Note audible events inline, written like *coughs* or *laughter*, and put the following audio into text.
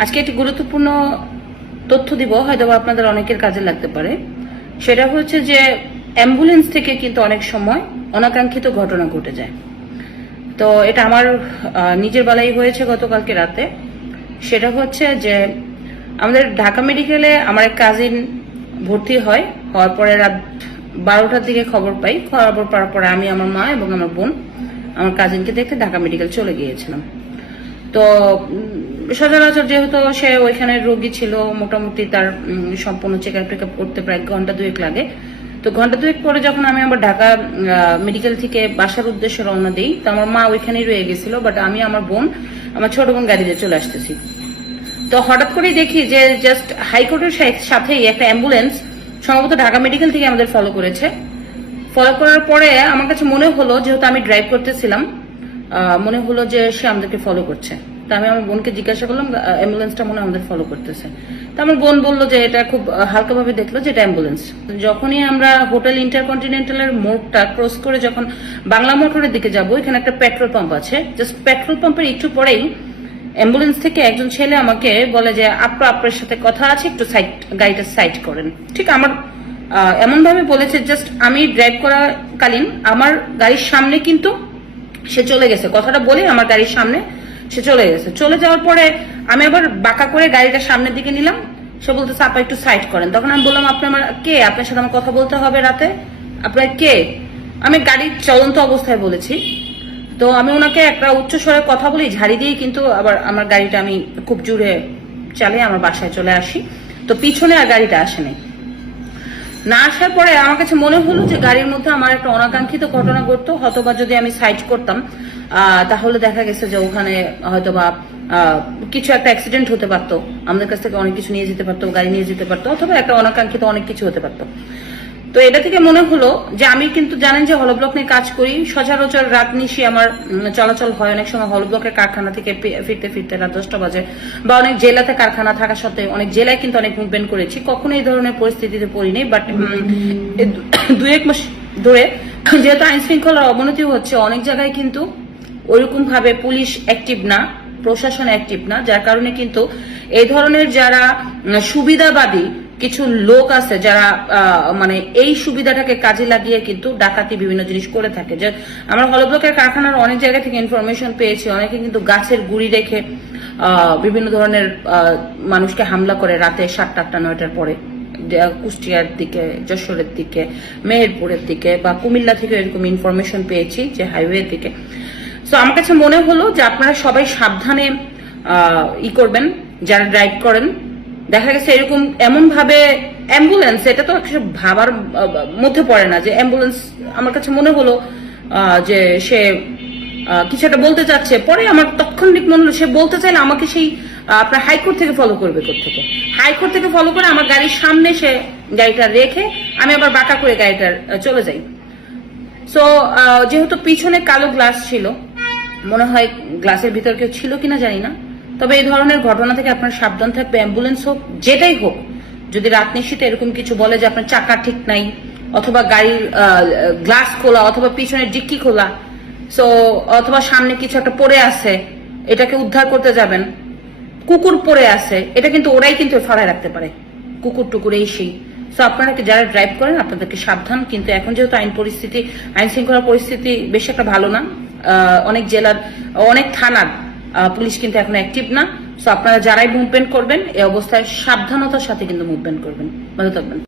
আজকে একটি গুরুত্বপূর্ণ তথ্য দিব, হয়তো আপনাদের অনেকের কাজে লাগতে পারে। সেটা হচ্ছে যে, অ্যাম্বুলেন্স থেকে কিন্তু অনেক সময় অনাকাঙ্ক্ষিত ঘটনা ঘটে যায়। তো এটা আমার নিজের বেলাই হয়েছে গতকালকে রাতে। সেটা হচ্ছে যে, আমাদের ঢাকা মেডিকেলে আমার এক কাজিন ভর্তি হয়। হওয়ার পরে রাত বারোটার দিকে খবর পাই। খবর পাওয়ার পরে আমি, আমার মা এবং আমার বোন, আমার কাজিনকে দেখতে ঢাকা মেডিকেল চলে গিয়েছিলাম। তো সচরাচর যেহেতু সে ওইখানে রোগী ছিল, মোটামুটি তার সম্পূর্ণ চেক আপ টেক আপ করতে প্রায় ঘণ্টা দুয়েক লাগে। তো ঘণ্টা দুয়েক পরে যখন আমি আমার ঢাকা মেডিকেল থেকে বাসার উদ্দেশ্যে রওনা দিই, তো আমার মা ওইখানেই রয়ে গেছিল বাট আমি আমার বোন, আমার ছোট বোন গাড়িতে চলে আসতেছি। তো হঠাৎ করেই দেখি যে জাস্ট হাইকোর্টের সাথেই একটা অ্যাম্বুলেন্স সম্ভবত ঢাকা মেডিকেল থেকে আমাদের ফলো করেছে। ফলো করার পরে আমার কাছে মনে হলো, যেহেতু আমি ড্রাইভ করতেছিলাম মনে হলো যে সে আমাদেরকে ফলো করছে। তা আমি আমার বোনকে জিজ্ঞাসা করলাম অ্যাম্বুলেন্সটা মনে আমাদের ফলো করতেছে। তা আমার বোন বলল যে এটা খুব হালকাভাবে দেখল যে এটা অ্যাম্বুলেন্স যখনই আমরা হোটেল ইন্টারকন্টিনেন্টালের মোড়টা ক্রস করে যখন বাংলা মোটরের দিকে যাব, এখানে একটা পেট্রোল পাম্প আছে। জাস্ট পেট্রোল পাম্পের একটু পরেই অ্যাম্বুলেন্স থেকে একজন ছেলে আমাকে বলে যে, আপু, আপনার সাথে কথা আছে, একটু সাইড গাড়িটা সাইড করেন। ঠিক আমার এমন ভাবে বলেছে জাস্ট আমি ড্রাইভ করাকালীন আমার গাড়ির সামনে কিন্তু সে চলে গেছে। কথাটা বলে আমার গাড়ির সামনে সে চলে গেছে। চলে যাওয়ার পরে আমি আবার বাঁকা করে গাড়িটা সামনের দিকে নিলাম। সে বলতে আপা, একটু সাইড করেন। তখন আমি বললাম, আপনি আমার কে? আপনার সাথে আমার কথা বলতে হবে রাতে? আপনার কে? আমি গাড়ির চলন্ত অবস্থায় বলেছি। তো আমি ওনাকে একটা উচ্চ স্বরে কথা বলি, ঝাড়ি দিয়ে কিন্তু আবার আমার গাড়িটা আমি খুব জোরে চালিয়ে আমার বাসায় চলে আসি। তো পিছনে আর গাড়িটা আসেনি। না আসার পরে আমার কাছে মনে হলো যে গাড়ির মধ্যে আমার একটা অনাকাঙ্ক্ষিত ঘটনা ঘটতো, হয়তোবা যদি আমি সাইড করতাম তাহলে দেখা গেছে যে ওখানে হয়তোবা কিছু একটা অ্যাক্সিডেন্ট হতে পারতো। আমাদের কাছ থেকে অনেক কিছু নিয়ে যেতে পারতো, গাড়ি নিয়ে যেতে পারতো, অথবা একটা অনাকাঙ্ক্ষিত অনেক কিছু হতে পারতো। তো এটা থেকে মনে হলো যে আমি কিন্তু জানেন যে হলব্লক নিয়ে কাজ করি। সচরাচর রাত নিশি আমার চলাচল হয়, অনেক সময় হলব্লকের কারখানা থেকে ফিরতে ফিরতে রাত দশটা বাজে বা অনেক জেলাতে কারখানা থাকা সত্ত্বেও অনেক জেলায় কিন্তু অনেক মুভমেন্ট করেছি। কখনো এই ধরনের পরিস্থিতিতে পড়িনি বাট দু *coughs* এক মাস ধরে যেহেতু আইন শৃঙ্খলার অবনতি হচ্ছে, অনেক জায়গায় কিন্তু ওইরকম ভাবে পুলিশ অ্যাক্টিভ না, প্রশাসন অ্যাক্টিভ না, যার কারণে কিন্তু এই ধরনের যারা সুবিধাবাদী কিছু লোক আছে যারা মানে এই সুবিধাটাকে কাজে লাগিয়ে কিন্তু ডাকাতি বিভিন্ন জিনিস করে থাকে। যে আমরা হলব্লকের কারখানার অনেক জায়গা থেকে ইনফরমেশন পেয়েছি। অনেকে কিন্তু গাছের গুড়ি রেখে বিভিন্ন ধরনের মানুষকে হামলা করে রাতে সাতটা আটটা, নয়টার পরে। কুষ্টিয়ার দিকে, যশোরের দিকে, মেহেরপুরের দিকে বা কুমিল্লা থেকে এরকম ইনফরমেশন পেয়েছি যে হাইওয়ের দিকে। তো আমার কাছে মনে হলো যে আপনারা সবাই সাবধানে ই করবেন, যারা ড্রাইভ করেন দেখা গেছে এরকম এমন ভাবে অ্যাম্বুলেন্স এটা তো ভাবার, মধ্যে পড়ে না যে অ্যাম্বুলেন্স আমার কাছে মনে হলো যে সে কিছু একটা বলতে চাচ্ছে। পরে আমার তৎক্ষণিক মনে হলো, সে বলতে চাইলে আমাকে সেই আপনার হাইকোর্ট থেকে ফলো করবে থেকে? হাইকোর্ট থেকে ফলো করে আমার গাড়ির সামনে সে গাড়িটা রেখে আমি আবার বাঁকা করে গাড়িটা চলে যাই। সো যেহেতু পিছনে কালো গ্লাস ছিল, মনে হয় গ্লাসের ভিতর কেউ ছিল কিনা জানি না তবে এই ধরনের ঘটনা থেকে আপনার সাবধান থাকবে, অ্যাম্বুলেন্স হোক, যেটাই হোক। যদি রাত নিশ্চিতে এরকম কিছু বলে যে আপনার চাকা ঠিক নাই, অথবা গাড়ির গ্লাস খোলা, অথবা পিছনের ডিক্কি খোলা সো অথবা সামনে কিছু একটা পড়ে আছে, এটাকে উদ্ধার করতে যাবেন। কুকুর পড়ে আছে, এটা কিন্তু ওরাই কিন্তু ফলায় রাখতে পারে। কুকুর টুকুর এই সেই। সো আপনারা যারা ড্রাইভ করেন, আপনাদেরকে সাবধান, কিন্তু এখন যেহেতু আইন পরিস্থিতি আইন শৃঙ্খলা পরিস্থিতি বেশি একটা ভালো না অনেক জেলার, অনেক থানার পুলিশ কিন্তু এখন অ্যাক্টিভ না। তো আপনারা যারাই মুভমেন্ট করবেন, এই অবস্থায় সাবধানতার সাথে কিন্তু মুভমেন্ট করবেন। ভালো থাকবেন।